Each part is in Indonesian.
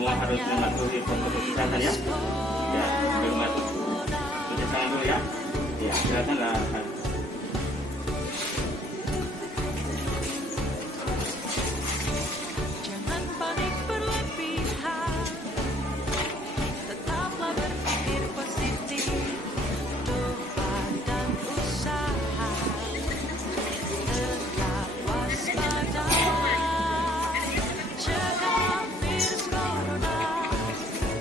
semua harus mematuhi protokol kesehatan ya. Ya, sebelum masuk. Cuci tangan dulu ya. Ya, silakanlah. Jangan panik berlebihan, tetaplah berpikir positif, doa dan usaha, tetap waspada, cegah virus corona,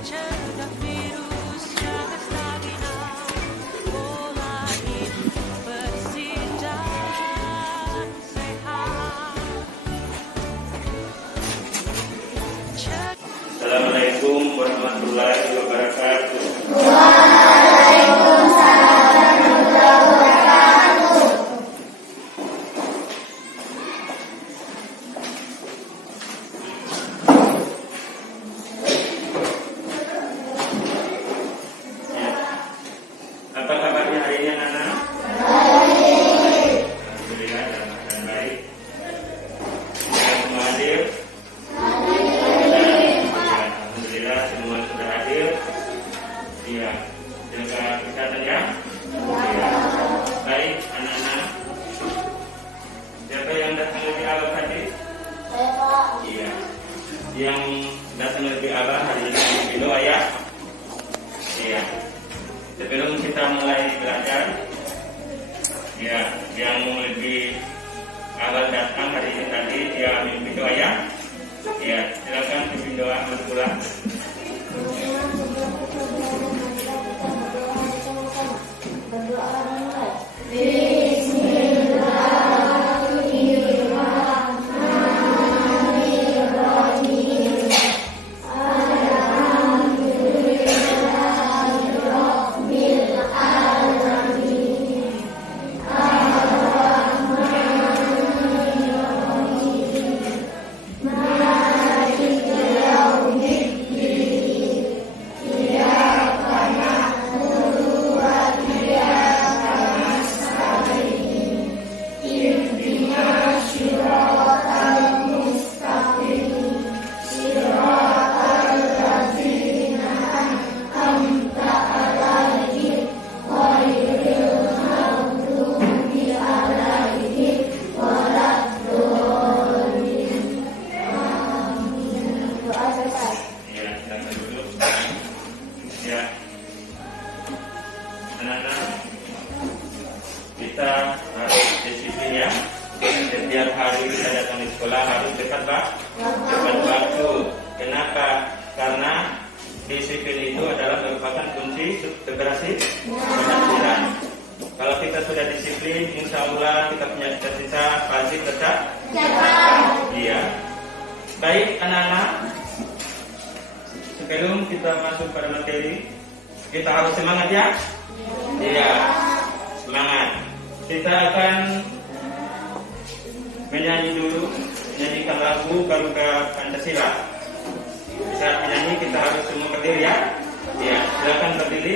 cegah virus jangan stagnan, pola hidup bersih dan sehat. Assalamualaikum warahmatullahi wabarakatuh. Ya. Apa kabarnya hari ini anak-anak? Baik. Alhamdulillah dalam keadaan baik. Yang semua hadir? Alhamdulillah semua sudah hadir. Iya, jaga kesehatan ya. Iya. Baik anak-anak. Siapa yang datang lebih awal tadi? Iya. Yang datang lebih awal hari ini doa ya. Iya. Sebelum kita mulai belajar, ya, yang lebih awal datang hari ini tadi dia mimpi doa ya. Ya, silakan pimpin doa berpulang. Ya, silakan duduk. Ya, anak-anak, kita harus disiplin ya. Setiap hari kita datang di sekolah harus tepat waktu. Kenapa? Karena disiplin itu adalah merupakan kunci keberhasilan. Kalau kita sudah disiplin, insya Allah kita punya cita-cita pasti tetap. Iya. Baik anak-anak, sebelum kita masuk pada materi, kita harus semangat ya. Iya, semangat. Kita akan menyanyi dulu, menyanyikan lagu Garuda Pancasila. Saat menyanyi kita harus semua berdiri ya. Iya, silakan berdiri.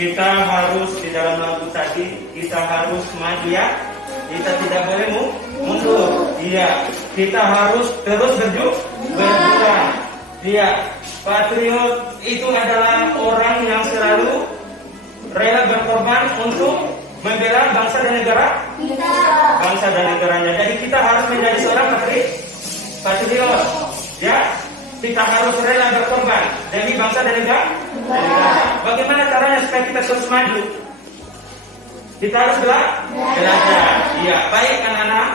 Kita harus di dalam lagu tadi, kita harus maju ya. Kita tidak boleh mundur. Iya, kita harus terus berjuang. Iya. Patriot itu adalah orang yang selalu rela berkorban untuk membela bangsa dan negara kita. Bangsa dan negaranya. Jadi kita harus menjadi seorang patriot. Ya, kita harus rela berkorban demi bangsa dan negara. Bagaimana caranya supaya kita terus maju? Kita harus belajar. Iya, baik anak-anak.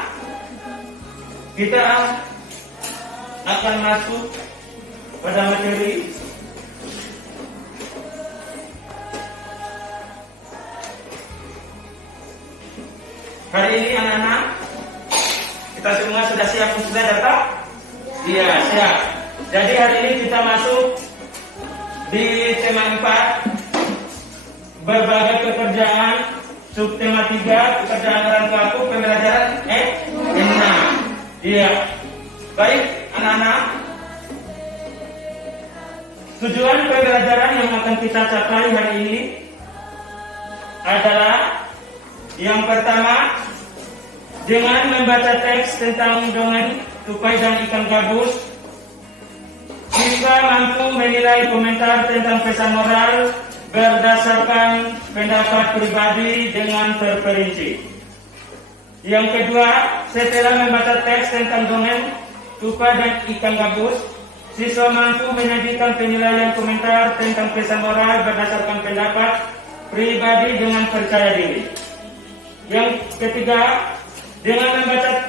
Kita akan masuk pada materi. Hari ini anak-anak, kita semua sudah siap sudah datang? Iya, siap. Jadi hari ini kita masuk di tema 4, berbagai pekerjaan, subtema 3, pekerjaan orang tuaku, pembelajaran 6. Iya. Baik, anak-anak. Tujuan pembelajaran yang akan kita capai hari ini adalah yang pertama, dengan membaca teks tentang dongeng tupai dan ikan gabus, siswa mampu menilai komentar tentang pesan moral berdasarkan pendapat pribadi dengan terperinci. Yang kedua, setelah membaca teks tentang dongeng tupai dan ikan gabus, siswa mampu menyajikan penilaian komentar tentang pesan moral berdasarkan pendapat pribadi dengan percaya diri. Yang ketiga, dengan membaca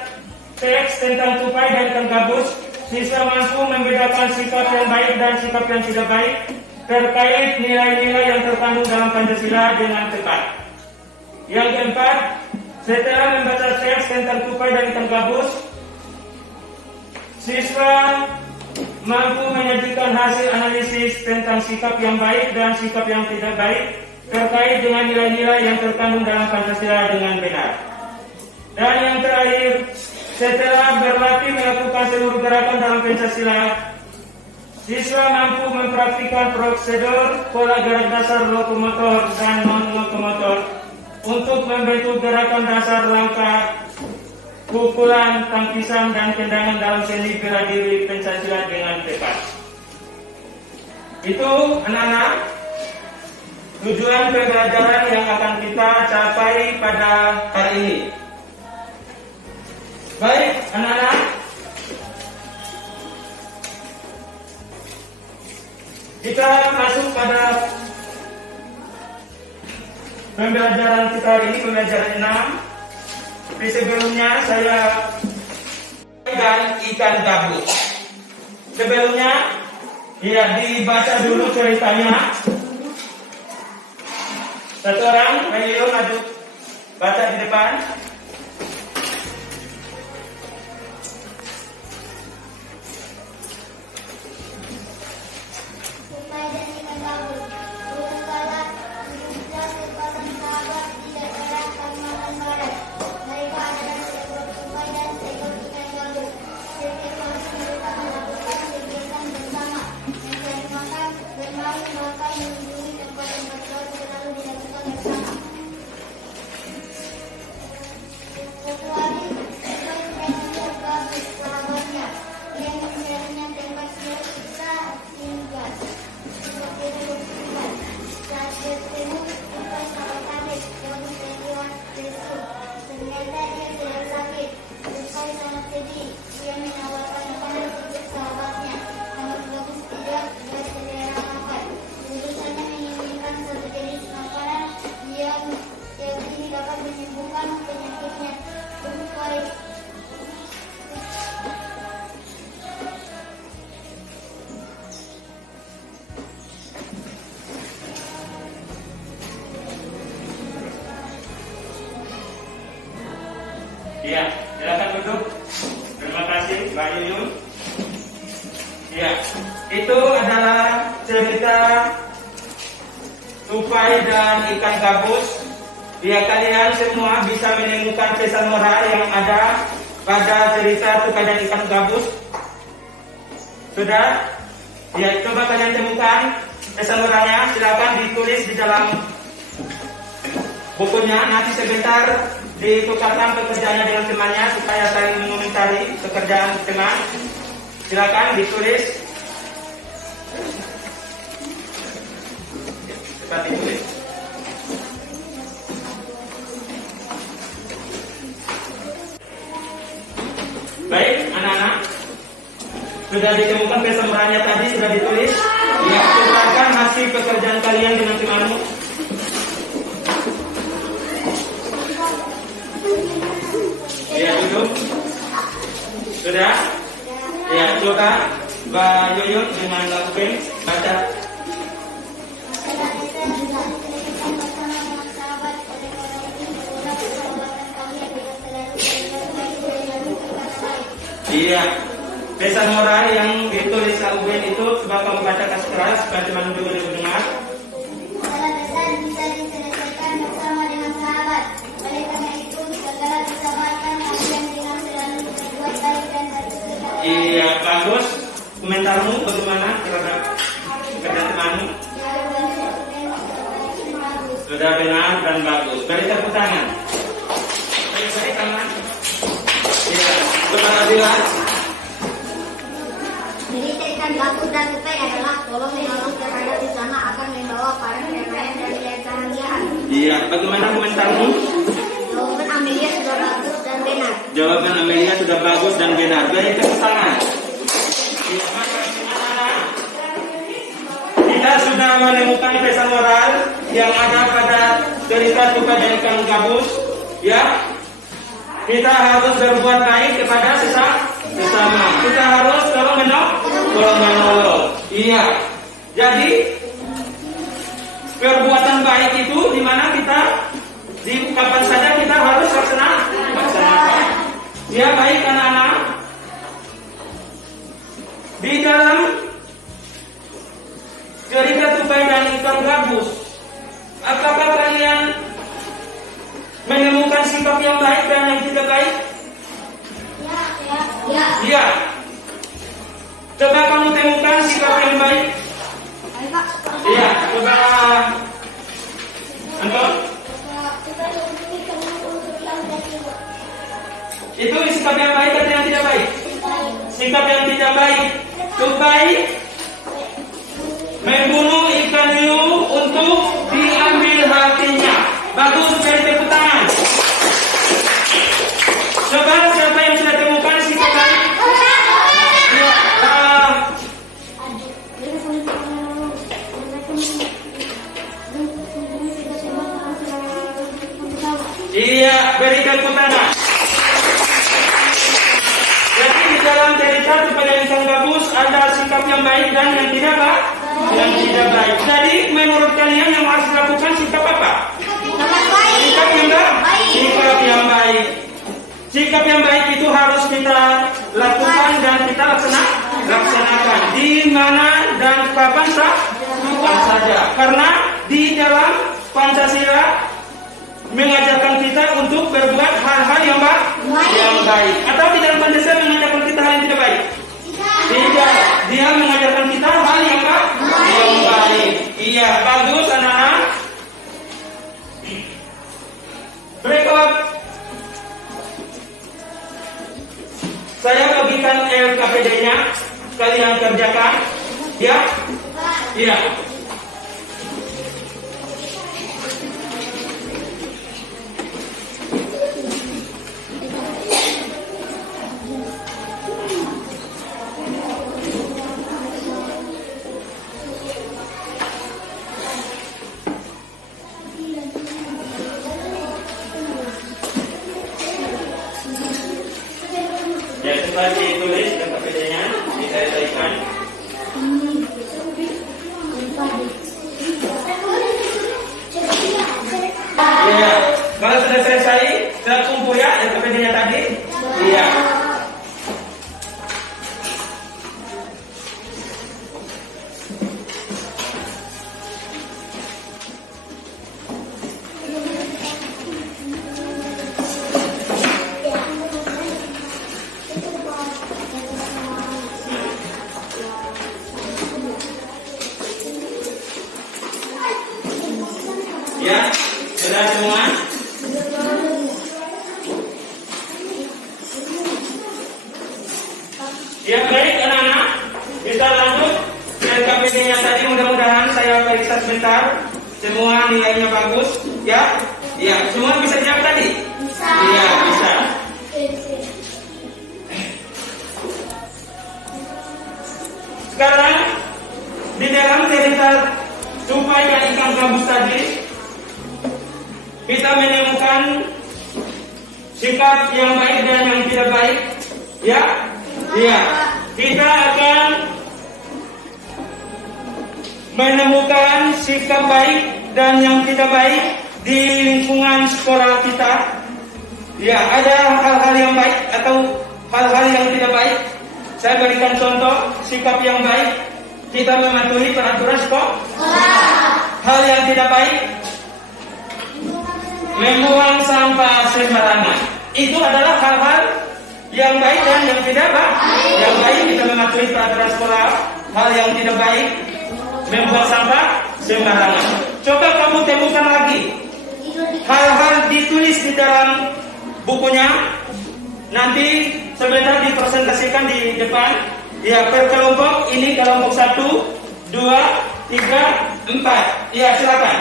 teks tentang tupai dan ikan gabus, siswa mampu membedakan sikap yang baik dan sikap yang tidak baik terkait nilai-nilai yang terkandung dalam Pancasila dengan tepat. Yang keempat, setelah membaca teks tentang tupai dan ikan gabus, siswa mampu menyajikan hasil analisis tentang sikap yang baik dan sikap yang tidak baik terkait dengan nilai-nilai yang terkandung dalam Pancasila dengan benar. Dan yang terakhir, setelah berlatih melakukan seluruh gerakan dalam Pancasila, siswa mampu mempraktikkan prosedur pola gerak dasar lokomotor dan non-lokomotor untuk membentuk gerakan dasar langkah, pukulan, tangkisan, dan tendangan dalam seni bela diri Pancasila dengan tepat. Itu anak-anak tujuan pembelajaran yang akan kita capai pada hari ini. Baik, anak-anak. Kita masuk pada pembelajaran kita hari ini, pembelajaran 6. Di sebelumnya saya dan ikan gabus. Sebelumnya, ya dibaca dulu ceritanya. Satu orang, ayo maju, baca di depan. Tupai dan ikan gabus. Suatu kala hiduplah sepasang sahabat di daerah Kalimantan Barat. Mereka adalah seekor tupai dan seekor ikan gabus. Setiap pagi mereka melakukan kegiatan bersama, mencari makan, bermain, bahkan mengunjungi tempat-tempat baru selalu dilakukan bersama. Suatu hari, tupai sedang melihat gabus sahabatnya. Dia mencarinya tempat kita tinggal. Saat bertemu, tupai sangat kaget. Gabus terlihat lesu. Ternyata dia tidak sakit. Tupai sangat sedih. Dia menawarkan makanan untuk sahabatnya. Namun gabus tidak berselera makan. Tulisannya menginginkan satu jenis makanan yang yakini dapat menyembuhkan penyakitnya. Tupai Ya, silakan duduk. Terima kasih, Mbak Yuyun. Ya, itu adalah cerita tupai dan ikan gabus. Ya, kalian semua bisa menemukan pesan moral yang ada pada cerita tupai dan ikan gabus. Sudah? Ya, coba kalian temukan pesan moralnya. Silakan ditulis di dalam bukunya. Nanti sebentar ditukarkan pekerjaannya dengan temannya supaya saling mengomentari pekerjaan teman. Silakan ditulis. Cepat ditulis. Baik, anak-anak. Sudah ditemukan kesembuhannya tadi, sudah ditulis. Ya, silakan hasil pekerjaan kalian dengan timanmu. Ya, duduk. Sudah? Ya, coba Mbak Yoyo dengan Mbak Upin baca. Iya, pesan moral yang ditulis Kak Ubin itu coba kamu baca keras supaya teman juga dengar. Segala pesan bisa diselesaikan bersama dengan sahabat. Oleh karena itu, segala persahabatan kalian dengan selalu berbuat baik dan bersikap. Iya, bagus. Komentarmu bagaimana terhadap pekerjaan temanmu? Sudah benar dan bagus. Beri tepuk tangan. Baik-baik kawan. Iya, keberhasilan. Jadi tekad bagus dan baik adalah tolong menolong terhadap di sana akan membawa para perdamaian dan kebahagiaan. Iya, bagaimana komentarmu? Jawaban Amelia sudah bagus dan benar. Jawaban Amelia sudah bagus dan benar. Beri tepuk tangan. Iya, anak-anak. Kita sudah menemukan pesan moral yang ada pada cerita kepada ikan gabus. Ya, kita harus berbuat baik kepada sesama. Kita harus tolong menolong. Iya. Jadi perbuatan baik itu di mana kita di kapan saja kita harus laksanakan. Ya, baik anak-anak. Di dalam cerita tupai dan ikan gabus, apakah kalian menemukan sikap yang baik dan yang tidak baik? Ya. Iya. Coba kamu temukan sikap yang baik. Ayo Pak. Iya. Coba Anton. Itu sikap yang baik atau yang tidak baik? Sikap yang tidak baik. Tupai membunuh ikan hiu untuk diambil hatinya. Bagus, beri tepuk tangan. Coba siapa yang sudah temukan sikap baik? Ya, iya, beri tepuk tangan. Jadi di dalam cerita kepada ikan gabus ada sikap yang baik dan yang tidak baik. Yang tidak baik. Jadi menurut kalian yang harus dilakukan sikap apa? Sikap yang baik. Sikap yang baik. Sikap yang baik itu harus kita lakukan dan kita laksanakan di mana dan kapan saja. Karena di dalam Pancasila mengajarkan kita untuk berbuat hal-hal yang baik. Atau di dalam Pancasila mengajarkan kita hal yang tidak baik? Tidak. Dia mengajarkan kita hal yang baik. Iya, bagus anak-anak. Berikut saya bagikan LKPD-nya, kalian kerjakan, ya? Iya. Ya, coba ditulis LKPD-nya, diselesaikan. Iya, kalau sudah selesai, sudah kumpul ya LKPD-nya tadi. Iya. Ya, sudah semua? Ya, baik anak-anak, kita lanjut LKPD-nya tadi, mudah-mudahan saya periksa sebentar. Semua nilainya bagus, ya? Ya, semua bisa jawab tadi? Iya, bisa. Sekarang di dalam cerita tupai dan ikan gabus tadi, kita menemukan sikap yang baik dan yang tidak baik, ya? Iya. Kita akan menemukan sikap baik dan yang tidak baik di lingkungan sekolah kita. Ya, ada hal-hal yang baik atau hal-hal yang tidak baik. Saya berikan contoh, sikap yang baik, kita mematuhi peraturan sekolah. Hal yang tidak baik, membuang sampah sembarangan. Itu adalah hal-hal yang baik dan yang tidak baik. Yang baik kita mematuhi peraturan sekolah. Hal yang tidak baik, membuang sampah sembarangan. Coba kamu temukan lagi hal-hal ditulis di dalam bukunya. Nanti sebentar dipresentasikan di depan. Ya, per kelompok. Ini kelompok 1, 2, 3, 4. Ya, silakan.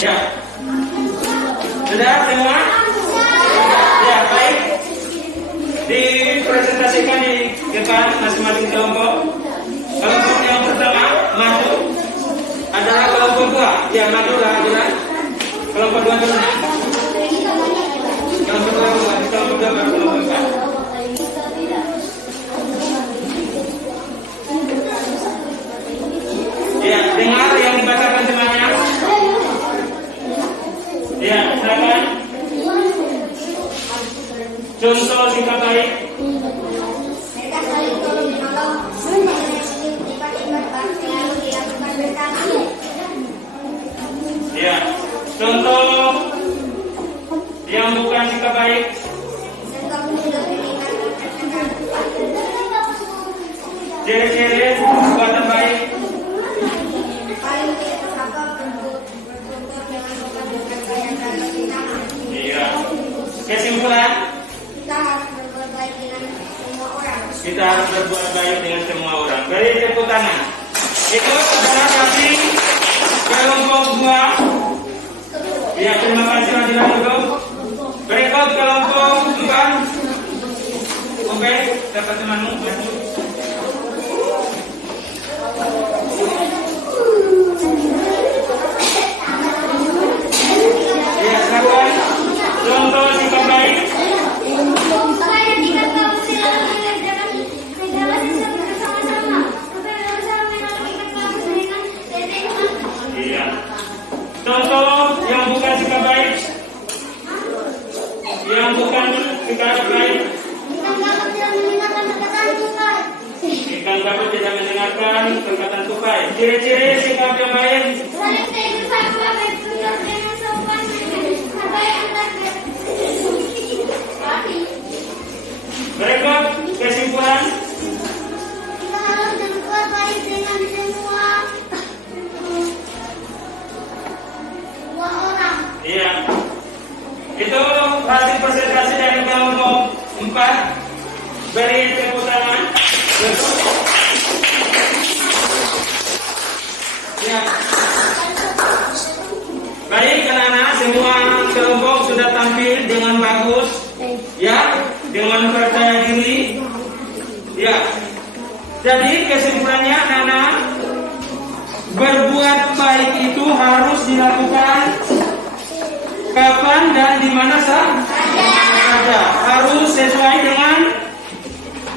Ya, sudah semua? Ya, baik. Dipresentasikan di depan masing-masing kelompok. Kelompok yang pertama maju adalah kelompok 2. Ya, majulah. Kelompok 2 dulu. Kelompok 2 baru kelompok 4. Ya, dengar yang dibacakan semuanya. Ya, silakan. Contoh sikap baik. Mereka saling tolong menolong, dilakukan bersama. Ya, contoh yang bukan sikap baik. Ciri-ciri perbuatan baik. Iya. Kesimpulan, Kita harus berbuat baik dengan semua orang. kita harus berbuat baik dengan semua orang. Beri tepuk tangan. Itu adalah dari kelompok 2. Ya, terima kasih Radila dulu. Berikut kelompok 4. Oke, dapat temanmu. Ya, silakan. Contoh sikap baik. Supaya kita tahu silakan mengerjakan segala sesuatu bersama-sama. Supaya bersama mengerjakan kamu dengan ketentuan. Iya. Contoh yang bukan sikap baik. Yang bukan sikap baik. Kita nggak tidak mendengarkan perkataan Tuhan. Ikan gabus tidak mendengarkan perkataan tupai. Ciri-ciri sikap yang baik. Saling setuju sama bertutur dengan sopan. Supaya antar Berikut kesimpulan. kita harus berbuat baik dengan semua orang. Iya. Itu hasil presentasi dari kelompok 4. Beri tepuk tangan. Ya. Baik, anak-anak, semua kelompok sudah tampil dengan bagus, ya, dengan percaya diri, ya. Jadi kesimpulannya, anak-anak, berbuat baik itu harus dilakukan kapan dan di mana saja. Harus sesuai dengan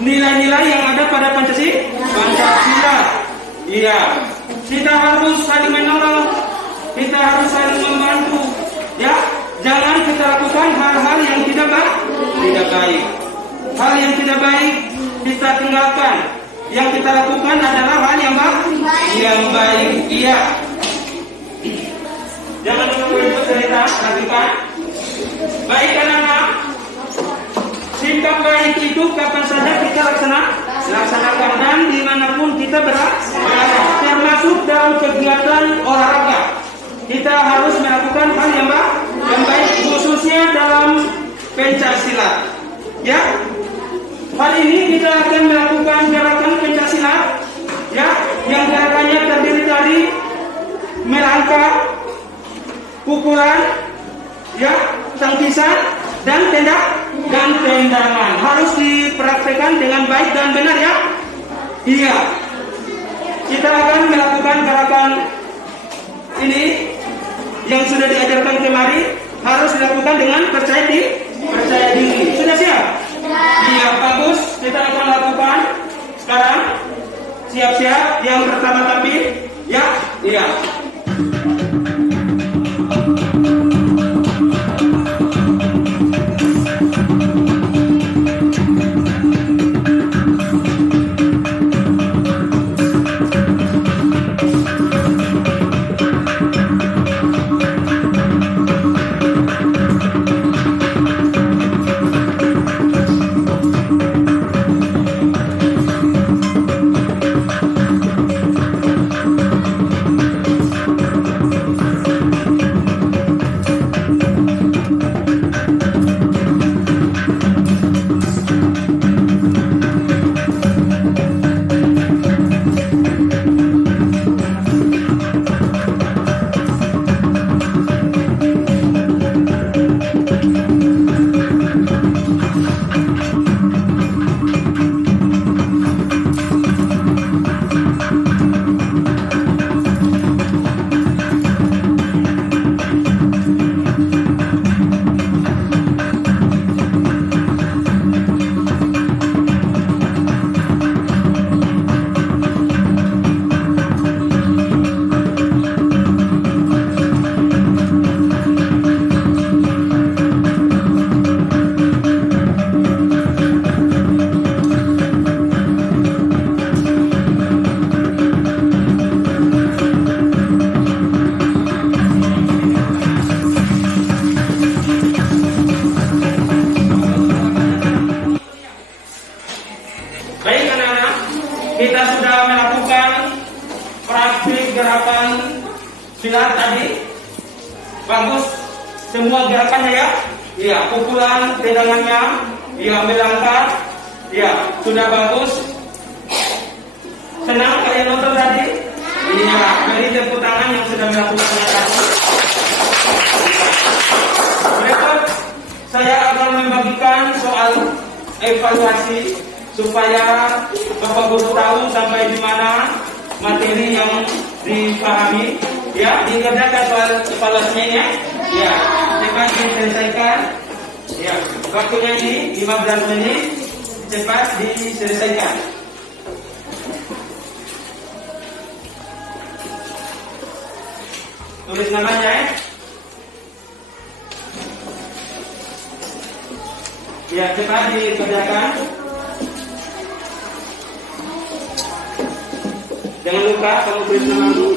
nilai-nilai yang ada pada Pancasila. Iya. Kita harus saling menolong. Kita harus saling membantu. Ya, jangan kita lakukan hal-hal yang tidak baik. Hal yang tidak baik kita tinggalkan. Yang kita lakukan adalah hal yang baik. Iya. Jangan lupa itu cerita, lakukan. Baik anak-anak. Sikap baik itu kapan saja kita laksanakan dan dimanapun kita berada, termasuk dalam kegiatan olahraga. Kita harus melakukan hal yang baik, khususnya dalam pencaksilat. Ya, hari ini kita akan melakukan gerakan pencaksilat pukulan, ya, tangkisan, dan tendangan. Harus dipraktekkan dengan baik dan benar ya. Iya. Kita akan melakukan gerakan ini yang sudah diajarkan kemarin, harus dilakukan dengan percaya diri. Sudah siap? Iya, bagus. Kita akan lakukan sekarang. Siap-siap. Yang pertama tampil. Ya, iya. Kita sudah melakukan praktik gerakan silat tadi. Bagus semua gerakannya ya. Iya, pukulan, tendangannya, iya, melangkah. Iya, sudah bagus. Senang kalian nonton tadi? Iya, beri tepuk tangan yang sudah melakukannya tadi. Berikut saya akan membagikan soal evaluasi supaya Bapak Guru tahu sampai di mana materi yang dipahami. Ya, dikerjakan soal evaluasinya ya. Ya, cepat diselesaikan. Ya, waktunya ini 15 menit. Cepat diselesaikan. Tulis namanya ya. Ya, cepat dikerjakan. Jangan lupa kamu tulis namamu.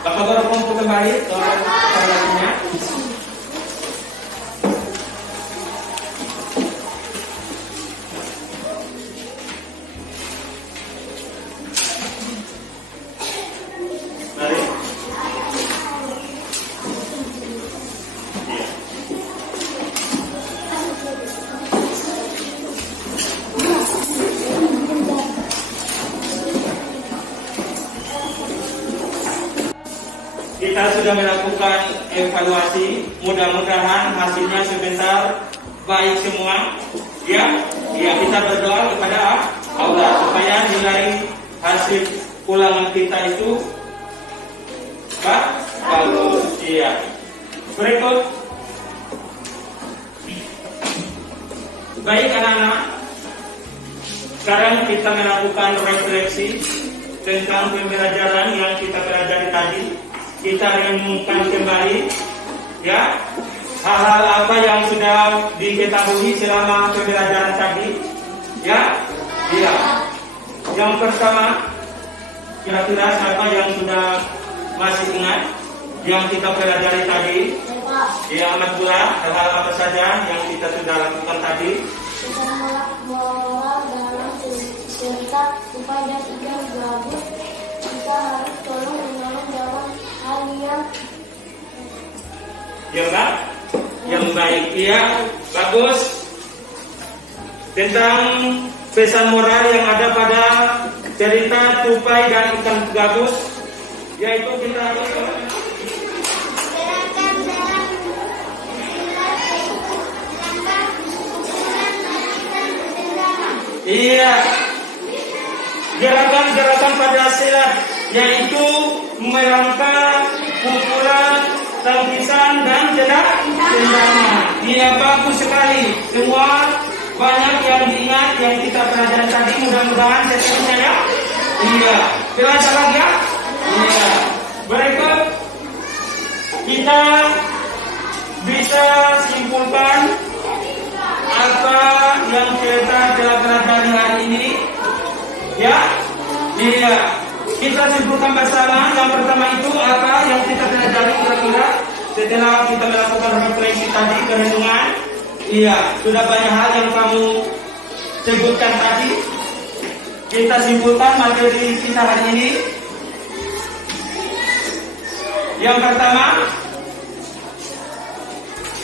Bapak Guru kumpul kembali soal evaluasinya. Mari. Kita sudah melakukan evaluasi, mudah-mudahan hasilnya sebentar baik semua. Ya, kita berdoa kepada Allah supaya nilai hasil ulangan kita itu bagus. Iya. Berikut, baik anak-anak. Sekarang kita melakukan refleksi tentang pembelajaran yang kita pelajari tadi. Kita renungkan kembali ya hal-hal apa yang sudah diketahui selama pembelajaran tadi ya. Yang pertama, kira-kira siapa yang sudah masih ingat yang kita pelajari tadi? Ya, amat pula hal-hal apa saja yang kita sudah lakukan tadi? Kita mengolah dalam cerita supaya tidak gabut. Kita harus tolong menolong dalam hal yang yang baik. Iya, bagus. Tentang pesan moral yang ada pada cerita tupai dan ikan gabus, yaitu kita harus Gerakan dalam silat yaitu langkah, pukulan, tangisan, tendangan. iya, gerakan-gerakan pada silat yaitu melangkah, pukulan, tangkisan dan tendangan. Iya, bagus sekali. Semua banyak yang diingat yang kita pelajari tadi, mudah-mudahan seterusnya ya. Iya, belajar lagi ya. Iya. Berikut kita bisa simpulkan apa yang kita telah pelajari hari ini. Ya, iya. Kita simpulkan bersama. Yang pertama itu apa yang kita pelajari kira-kira setelah kita melakukan refleksi tadi, kerenungan. Iya, sudah banyak hal yang kamu sebutkan tadi. Kita simpulkan materi kita hari ini. Yang pertama,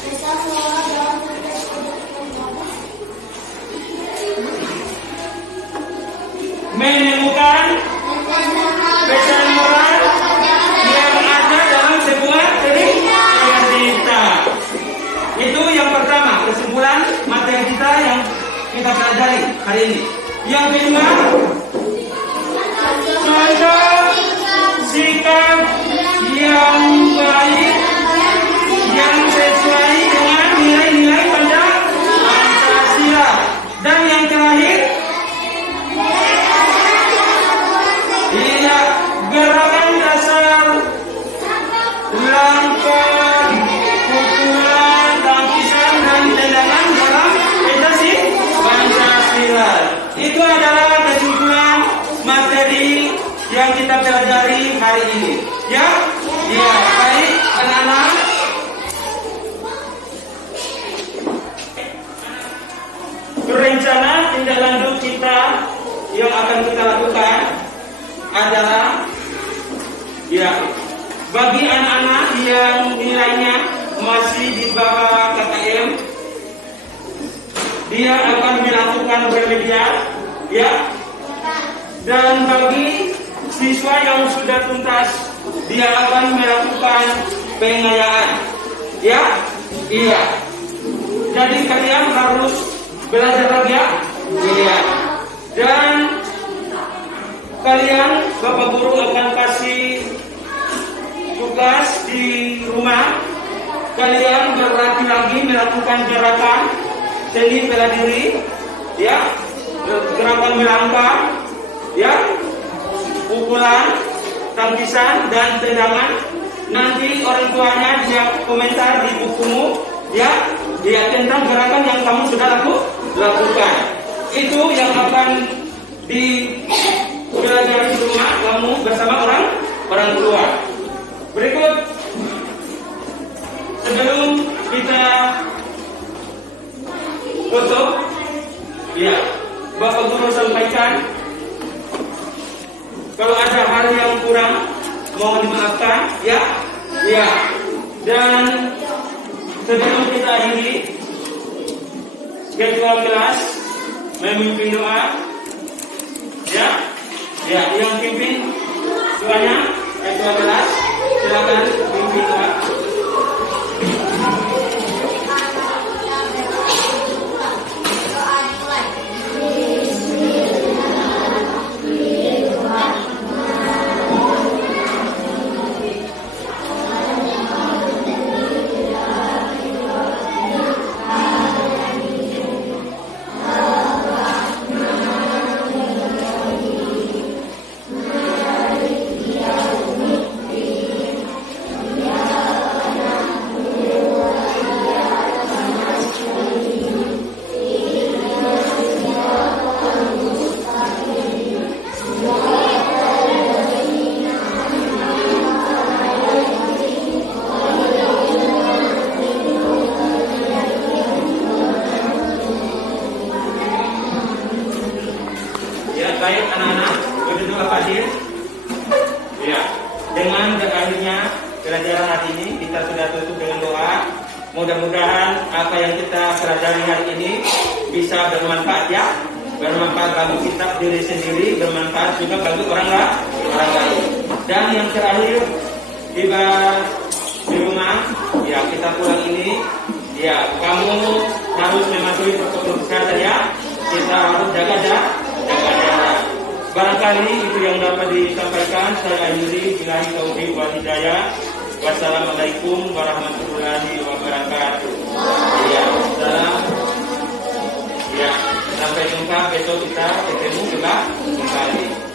Pesan moral dalam tugas kehidupan bagus. menemukan pesan moral yang ada dalam sebuah cerita. Itu yang pertama, kesimpulan materi kita yang kita pelajari hari ini. Yang kedua, contoh sikap yang baik yang sesuai dengan nilai-nilai Pancasila. Dan yang terakhir, iya, gerakan dasar langkah, pukulan, tangkisan dan tendangan dalam edukasi Pancasila. Itu adalah kesimpulan materi yang kita pelajari hari ini. Ya, ya, baik anak-anak. Rencana tindak lanjut kita yang akan kita lakukan adalah, ya, bagi anak-anak yang nilainya masih di bawah KKM, dia akan melakukan remedial, ya. Dan bagi siswa yang sudah tuntas, dia akan melakukan pengayaan, ya, iya. Jadi kalian harus belajar lagi ya, iya. Dan kalian, Bapak Guru akan kasih tugas di rumah. Kalian berlatih lagi melakukan gerakan seni bela diri, ya, gerakan melangkah, ya, pukulan, tangkisan dan tendangan. Nanti orang tuanya dia komentar di bukumu, ya, dia tentang gerakan yang kamu sudah lakukan. Itu yang akan dipelajari di rumah kamu bersama orang tua. Berikut, sebelum kita tutup, ya, Bapak Guru sampaikan kalau ada hal yang kurang mohon dimaafkan, ya, ya. Dan sebelum kita akhiri, ketua kelas memimpin doa, ya, ya, yang pimpin doanya ketua kelas, silakan pimpin doa. Mudah-mudahan apa yang kita pelajari hari ini bisa bermanfaat ya, bermanfaat bagi kita diri sendiri, bermanfaat juga bagi orang lain. Dan yang terakhir, tiba di rumah, ya kita pulang ini, ya kamu harus mematuhi protokol kesehatan ya. Kita harus jaga jarak. Barangkali itu yang dapat disampaikan. Saya akhiri, billahi taufiq wal hidayah. Wassalamualaikum warahmatullahi wabarakatuh. Ya, salam. Ya, sampai jumpa besok kita ketemu juga kembali.